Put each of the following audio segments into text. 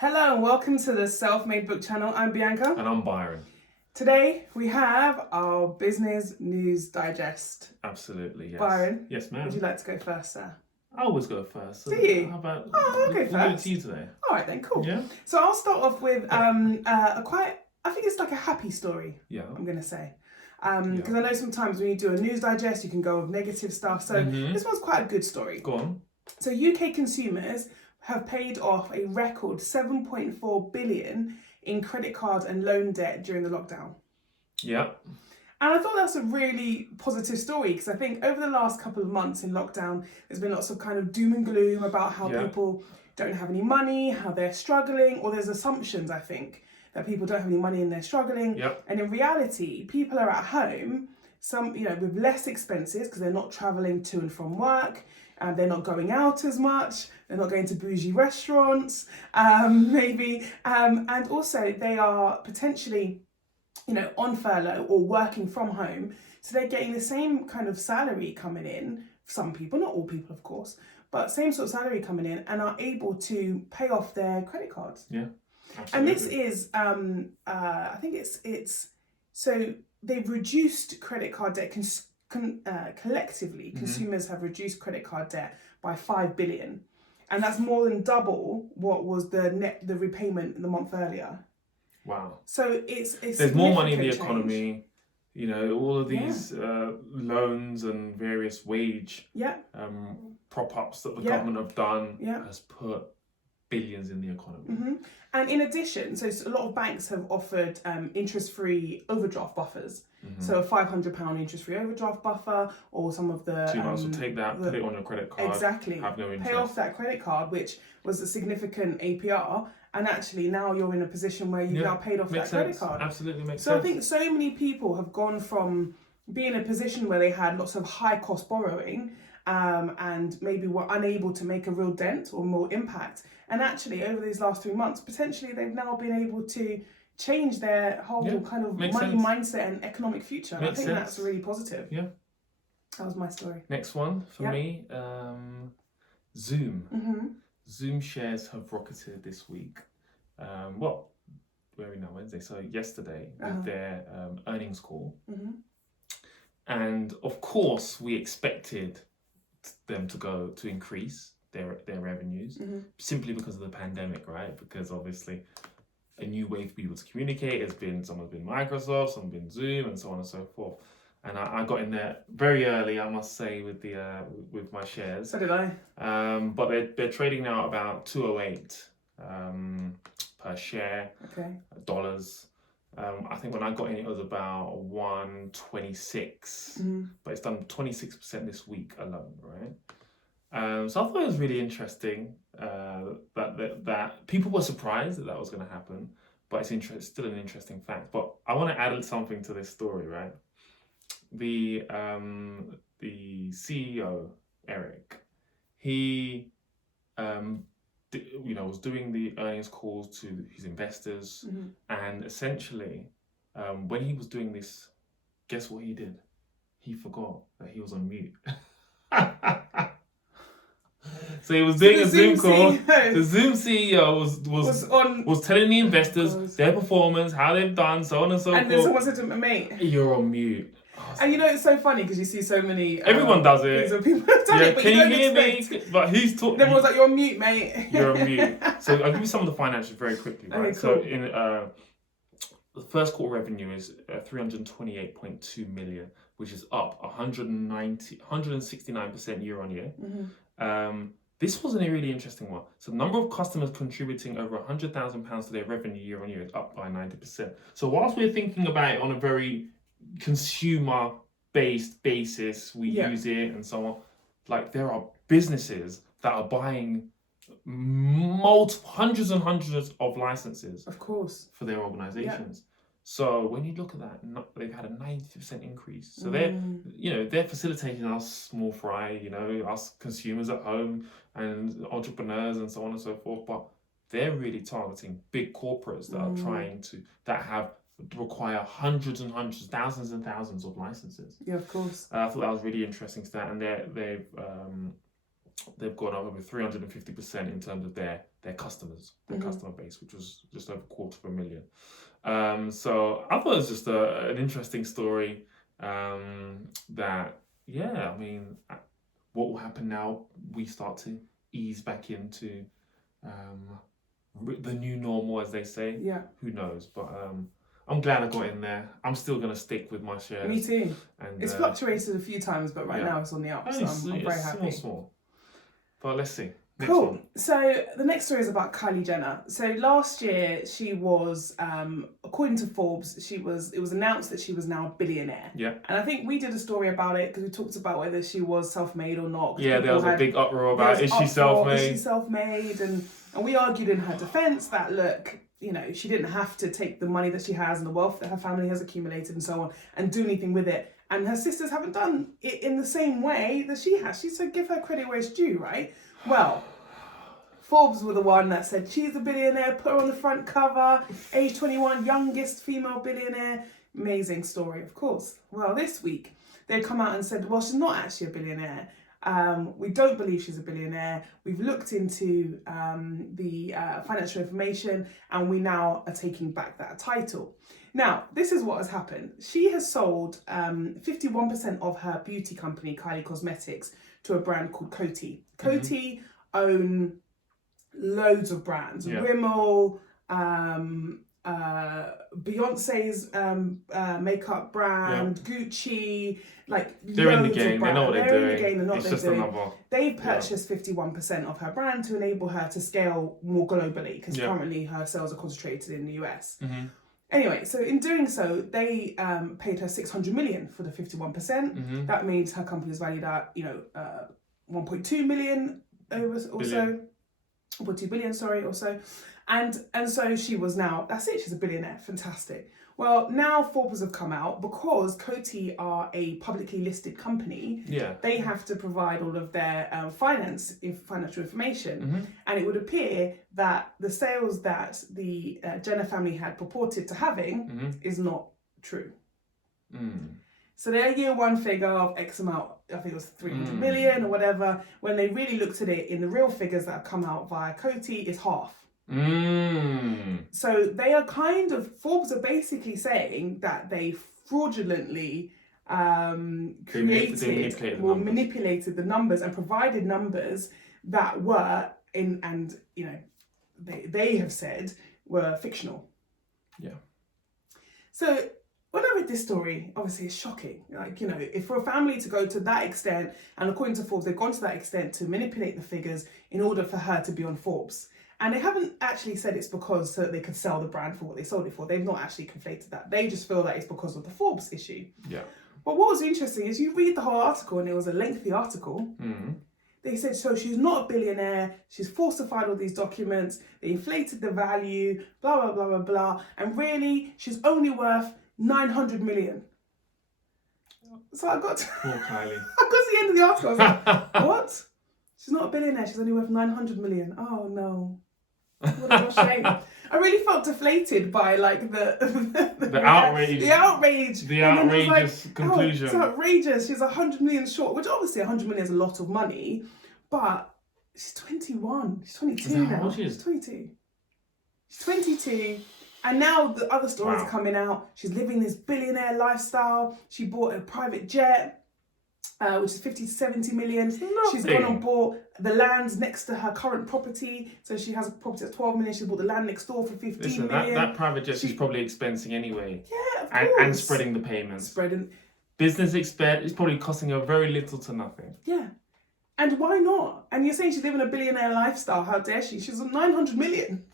Hello and welcome to the Self-Made Book channel. I'm Bianca. And I'm Byron. Today we have our business news digest. Absolutely, yes. Byron? Yes, ma'am. Would you like to go first, sir? I always go first. So Do you? How about I'll go we'll first. do it to you today. All right then, cool. Yeah? So I'll start off with I think it's like a happy story, Yeah. I'm going to say. Because I know sometimes when you do a news digest, you can go with negative stuff. So this one's quite a good story. Go on. So UK consumers have paid off a record 7.4 billion in credit card and loan debt during the lockdown. Yeah. And I thought that's a really positive story because I think over the last couple of months in lockdown, there's been lots of kind of doom and gloom about how people don't have any money, how they're struggling, or there's assumptions, I think, that people don't have any money and they're struggling. Yep. And in reality, people are at home, with less expenses because they're not traveling to and from work. They're not going out as much. They're not going to bougie restaurants, maybe. And also they are potentially, on furlough or working from home. So they're getting the same kind of salary coming in. Some people, not all people, of course, but same sort of salary coming in and are able to pay off their credit cards. Yeah, absolutely. And this is, I think it's so they've reduced credit card debt collectively. Consumers have reduced credit card debt by 5 billion. And that's more than double what was the repayment in the month earlier. Wow. So it's there's more money in the change. Economy. All of these loans and various wage prop-ups that the government have done has put billions in the economy. And in addition, so a lot of banks have offered interest-free overdraft buffers. So a £500 interest-free overdraft buffer, or some of the... So you might as well take that, put it on your credit card. Exactly. Have no interest. Pay off that credit card, which was a significant APR, and actually now you're in a position where you've now paid off that credit card. Absolutely makes sense. So I think so many people have gone from being in a position where they had lots of high-cost borrowing and maybe were unable to make a real dent or more impact. And actually, over these last 3 months, potentially they've now been able to change their whole kind of money mindset and economic future. I think that's really positive. Yeah. That was my story. Next one for me, Zoom. Zoom shares have rocketed this week. Where are we now? Wednesday. So yesterday with their earnings call. And of course, we expected them to increase their revenues simply because of the pandemic, right? Because obviously a new way for people to communicate someone's been Microsoft, someone's been Zoom, and so on and so forth. And I got in there very early, I must say, with my shares. So did I. But they're trading now at about 208 per share. Okay. Dollars. I think when I got in, it was about 126, but it's done 26% this week alone, right? So I thought it was really interesting that people were surprised that was going to happen, but it's still an interesting fact. But I want to add something to this story, right? The CEO, Eric, he was doing the earnings calls to his investors, and essentially when he was doing this, guess what he did? He forgot that he was on mute. So he was doing a Zoom call. The Zoom CEO was telling the investors their performance, how they've done, so on and so forth. And then someone said to me, mate, you're on mute. And it's so funny because you see so many... everyone does it. People have done it, but can you hear me? But who's talking? Everyone's like, you're on mute, mate. You're on mute. So I'll give you some of the financials very quickly, right? Okay, cool. So in the first quarter revenue is 328.2 million, which is up 169% year on year. This was a really interesting one. So the number of customers contributing over £100,000 to their revenue year on year is up by 90%. So whilst we're thinking about it on a very consumer-based basis, we use it and so on, like there are businesses that are buying hundreds and hundreds of licenses, of course, for their organizations. So when you look at that, they've had a 90% increase. So they're facilitating us small fry, us consumers at home and entrepreneurs and so on and so forth. But they're really targeting big corporates that are require hundreds and hundreds, thousands and thousands of licenses. Yeah, of course. I thought that was really interesting stat, and they've gone up over 350% in terms of their their customers, their customer base, which was just over 250,000. So I thought it was just an interesting story. That, yeah, I mean, what will happen now? We start to ease back into the new normal, as they say. Yeah. Who knows? But I'm glad I got in there. I'm still gonna stick with my shares. Me too. And it's fluctuated a few times, but right now it's on the up, so I'm very happy. Small. But let's see. Cool. So the next story is about Kylie Jenner. So last year she was, according to Forbes, it was announced that she was now a billionaire. Yeah. And I think we did a story about it because we talked about whether she was self-made or not. Yeah, there was a big uproar about is she self-made? Is she self-made? And we argued in her defense that, look, you know, she didn't have to take the money that she has and the wealth that her family has accumulated and so on and do anything with it. And her sisters haven't done it in the same way that she has. She said, give her credit where it's due, right? Well, Forbes were the one that said she's a billionaire, put her on the front cover, age 21, youngest female billionaire. Amazing story, of course. Well, this week they've come out and said, well, she's not actually a billionaire. We don't believe she's a billionaire. We've looked into the financial information and we now are taking back that title. Now, this is what has happened. She has sold 51% of her beauty company, Kylie Cosmetics, to a brand called Coty. Coty own loads of brands. Yeah. Rimmel, Beyonce's makeup brand, Gucci, like they're in the game. They know what they're doing. In the game. They know what they're doing. Another. They've purchased 51% of her brand to enable her to scale more globally because currently her sales are concentrated in the US. Anyway, so in doing so, they paid her 600 million for the 51%. That means her company is valued at 1.2 million or so. 1.2 billion, or so. And so she was now, that's it, she's a billionaire. Fantastic. Well, now Forbes have come out because Coty are a publicly listed company. Yeah. They have to provide all of their financial information. And it would appear that the sales that the Jenner family had purported to having is not true. So their year one figure of X amount, I think it was 300 million or whatever, when they really looked at it in the real figures that have come out via Coty, is half. So they are Forbes are basically saying that they fraudulently manipulated the numbers and provided numbers that were they have said were fictional. Yeah. So when I read this story, obviously it's shocking. Like, if for a family to go to that extent, and according to Forbes, they've gone to that extent to manipulate the figures in order for her to be on Forbes. And they haven't actually said it's because so that they could sell the brand for what they sold it for. They've not actually conflated that. They just feel that it's because of the Forbes issue. Yeah. But what was interesting is you read the whole article, and it was a lengthy article. They said, so she's not a billionaire, she's falsified all these documents, they inflated the value, blah, blah, blah, blah, blah. And really, she's only worth 900 million. So I got to the end of the article. I was like, what? She's not a billionaire. She's only worth 900 million. Oh no. What a shame. I really felt deflated by like the outrage. The outrage. The outrageous conclusion. It's outrageous. She's 100 million short, which obviously 100 million is a lot of money, but she's 21. She's 22 now. She's 22. She's 22. And now the other stories are coming out. She's living this billionaire lifestyle. She bought a private jet, which is 50 to 70 million. She's gone and bought the land next to her current property. So she has a property at 12 million. She bought the land next door for 15 million. That private jet she's probably expensing anyway. Yeah, of course. And spreading the payments. Business expense is probably costing her very little to nothing. Yeah. And why not? And you're saying she's living a billionaire lifestyle. How dare she? She's on 900 million.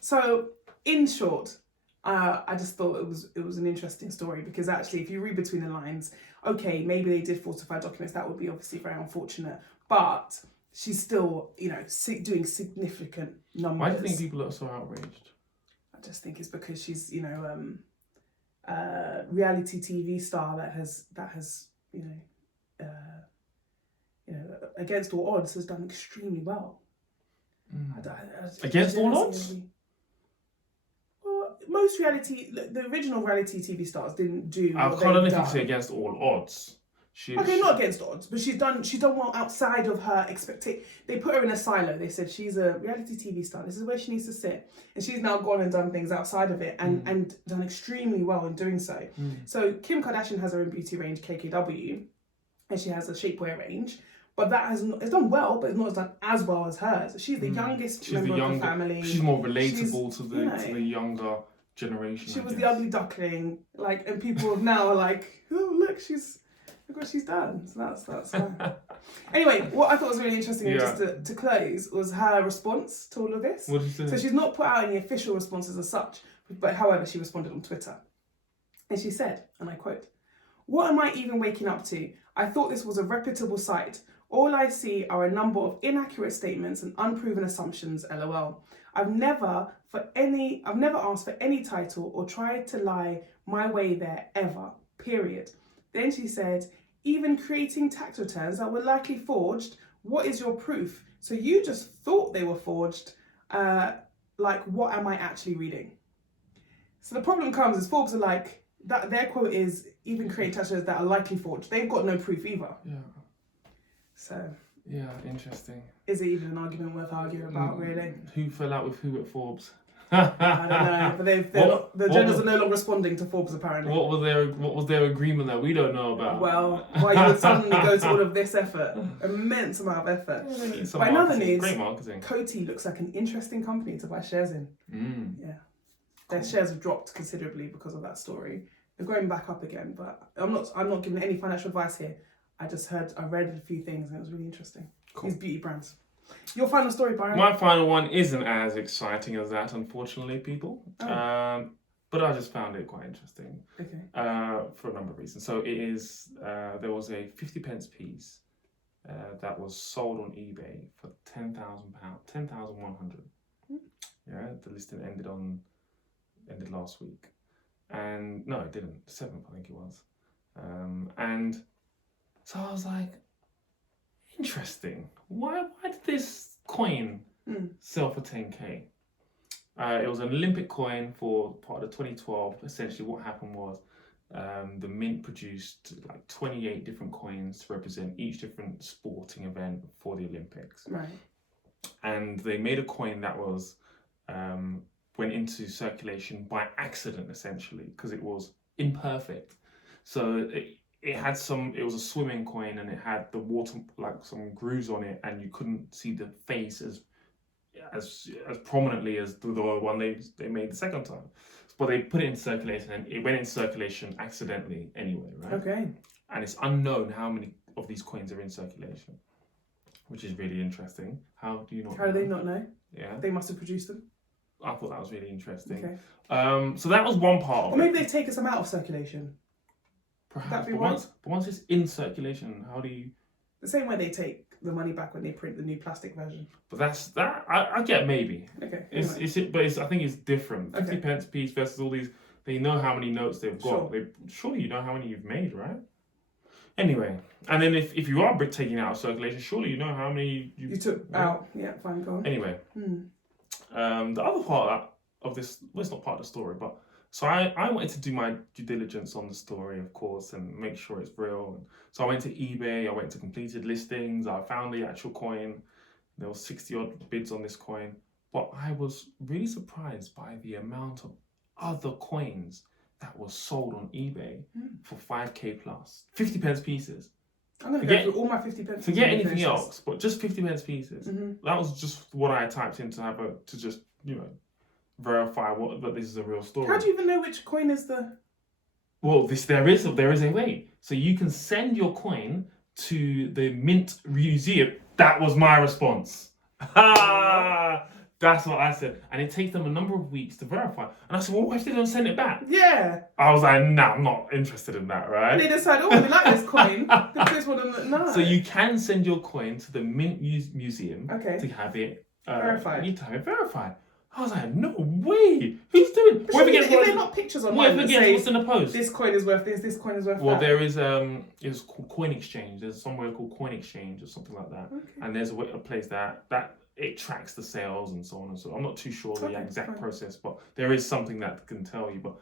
So, in short, I just thought it was an interesting story because actually, if you read between the lines, okay, maybe they did falsify documents. That would be obviously very unfortunate. But she's still, doing significant numbers. Why do you think people are so outraged? I just think it's because she's, reality TV star that has against all odds has done extremely well. Against all odds? Most the original reality TV stars didn't do. I don't know if you say against all odds, Not against odds, but she's done well outside of her expectation. They put her in a silo. They said she's a reality TV star. This is where she needs to sit, and she's now gone and done things outside of it, and done extremely well in doing so. So Kim Kardashian has her own beauty range, KKW, and she has a shapewear range. But it's done well, but it's not done as well as hers. She's the youngest member of the family. She's more relatable to the younger generation. She was the ugly duckling, and people now are like, oh look what she's done. So that's fine. Anyway, what I thought was really interesting, just to close, was her response to all of this. What did she say? So she's not put out any official responses as such, but however, she responded on Twitter. And she said, and I quote, "What am I even waking up to? I thought this was a reputable site. All I see are a number of inaccurate statements and unproven assumptions, LOL. I've never asked for any title or tried to lie my way there ever, period." Then she said, "Even creating tax returns that were likely forged, what is your proof? So you just thought they were forged. What am I actually reading?" So the problem comes is Forbes are like, that their quote is, even creating tax returns that are likely forged. They've got no proof either. Yeah. So. Yeah, interesting. Is it even an argument worth arguing about, really? Who fell out with who at Forbes? I don't know, but the Jenners are no longer responding to Forbes apparently. What was their agreement that we don't know about? Well, why you would suddenly go to all of this effort, immense amount of effort. But in other news, great marketing. Coty looks like an interesting company to buy shares in. Yeah, their shares have dropped considerably because of that story. They're going back up again, but I'm not giving any financial advice here. I read a few things and it was really interesting. Cool. These beauty brands. Your final story, Byron? My final one isn't as exciting as that, unfortunately, people. Oh. But I just found it quite interesting. Okay. For a number of reasons. So it is, there was a 50p piece that was sold on eBay for £10,000, 10,100. Yeah, the listing ended last week. And no, it didn't. 7th, I think it was. And so I was like, interesting. Why did this coin sell for 10k? It was an Olympic coin for part of 2012. Essentially, what happened was the mint produced like 28 different coins to represent each different sporting event for the Olympics. Right. And they made a coin that was went into circulation by accident, essentially, because it was imperfect. So it was a swimming coin, and it had the water, like some grooves on it, and you couldn't see the face as prominently as the one they made the second time. But they put it in circulation, and it went in circulation accidentally anyway, right? Okay. And it's unknown how many of these coins are in circulation, which is really interesting. How do you not know? How do they not know? Yeah. They must have produced them. I thought that was really interesting. Okay. So that was one part of it. Or maybe they've taken some out of circulation. Perhaps, but once it's in circulation, how do you... The same way they take the money back when they print the new plastic version. But I get maybe. Okay. I think it's different. 50p piece versus all these. They know how many notes they've got. Sure. Surely you know how many you've made, right? Anyway, and then if you are taking it out of circulation, surely you know how many you took out. Yeah, fine, go on. Anyway, the other part of this, well, it's not part of the story, but so I wanted to do my due diligence on the story, of course, and make sure it's real. So I went to eBay, I went to completed listings, I found the actual coin. There was 60 odd bids on this coin, but I was really surprised by the amount of other coins that was sold on eBay for 5k plus, 50p pieces. I'm going to go through all my 50p. Forget anything else, but just 50p pieces. That was just what I typed in to just verify that this is a real story. How do you even know which coin is the... Well, there is a way. So you can send your coin to the Mint Museum. That was my response. That's what I said. And it takes them a number of weeks to verify. And I said, well, why if they don't send it back? Yeah. I was like, nah, I'm not interested in that, right? And they decide, oh, we like this coin. This one, no. So you can send your coin to the Mint Museum to have it verified. You need to have it verified. I was like, no way! Who's doing it? If they're not pictures online that say, what's in the post? This coin is worth this coin is worth that. Well, there is it's called Coin Exchange. There's somewhere called Coin Exchange or something like that. Okay. And there's a place that it tracks the sales and so on and so on. I'm not too sure the exact process, but there is something that can tell you. But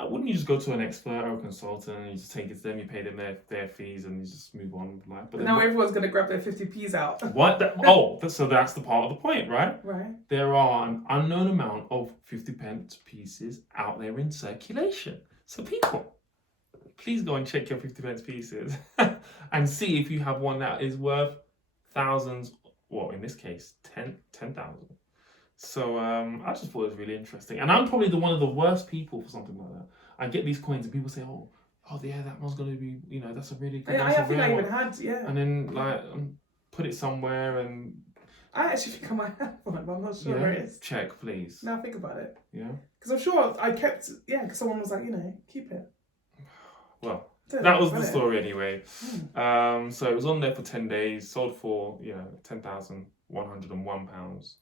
wouldn't you just go to an expert or a consultant and you just take it to them, you pay them their fees, and you just move on with life? But now everyone's going to grab their 50p's out. What? So that's the part of the point, right? Right. There are an unknown amount of 50p pieces out there in circulation. So people, please go and check your 50p pieces and see if you have one that is worth thousands, well, in this case, 10,000. So I just thought it was really interesting. And I'm probably one of the worst people for something like that. I get these coins and people say, oh yeah, that one's going to be, that's a really good one. I think I even had, yeah. And then like put it somewhere, and I actually think I might have one, but I'm not sure where it is. Check, please. Now think about it. Yeah. Because I'm sure I kept, because someone was like, keep it. Well, that was the story anyway. So it was on there for 10 days, sold for, £10,101.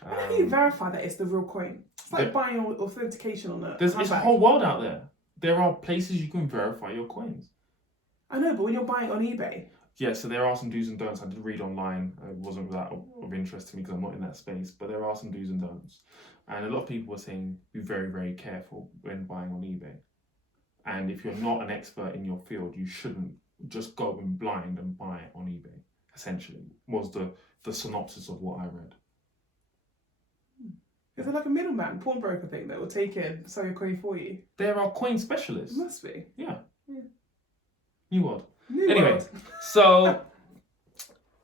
How do you verify that it's the real coin? It's like buying authentication on it. There's a whole world out there. There are places you can verify your coins. I know, but when you're buying on eBay. Yeah, so there are some do's and don'ts. I did read online. It wasn't that of interest to me because I'm not in that space, but there are some do's and don'ts. And a lot of people were saying be very, very careful when buying on eBay. And if you're not an expert in your field, you shouldn't just go in blind and buy it on eBay, essentially, was the synopsis of what I read. Is there like a middleman, pawnbroker thing that will take it and sell your coin for you? There are coin specialists. Must be. Yeah. New world. New anyway, world. So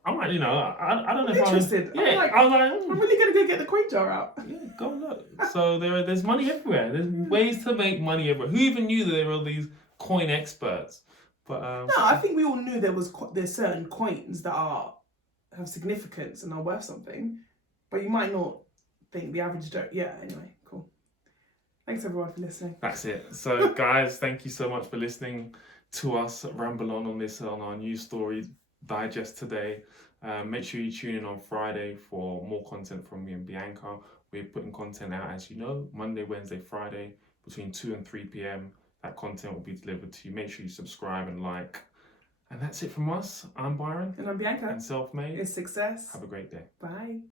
I'm like, I don't know if interested. I was like, I'm really gonna go get the coin jar out. Yeah, go look. So there's money everywhere. There's ways to make money everywhere. Who even knew that there were all these coin experts? But no, I think we all knew there's certain coins that have significance and are worth something, but you might not think the average don't. Yeah. Anyway, cool. Thanks everyone for listening. That's it. So guys, thank you so much for listening to us ramble on our news story digest today. Make sure you tune in on Friday for more content from me and Bianca. We're putting content out, as you know, Monday, Wednesday, Friday between 2 and 3 p.m. That content will be delivered to you. Make sure you subscribe and like. And that's it from us. I'm Byron. And I'm Bianca. And Self-Made. It's success. Have a great day. Bye.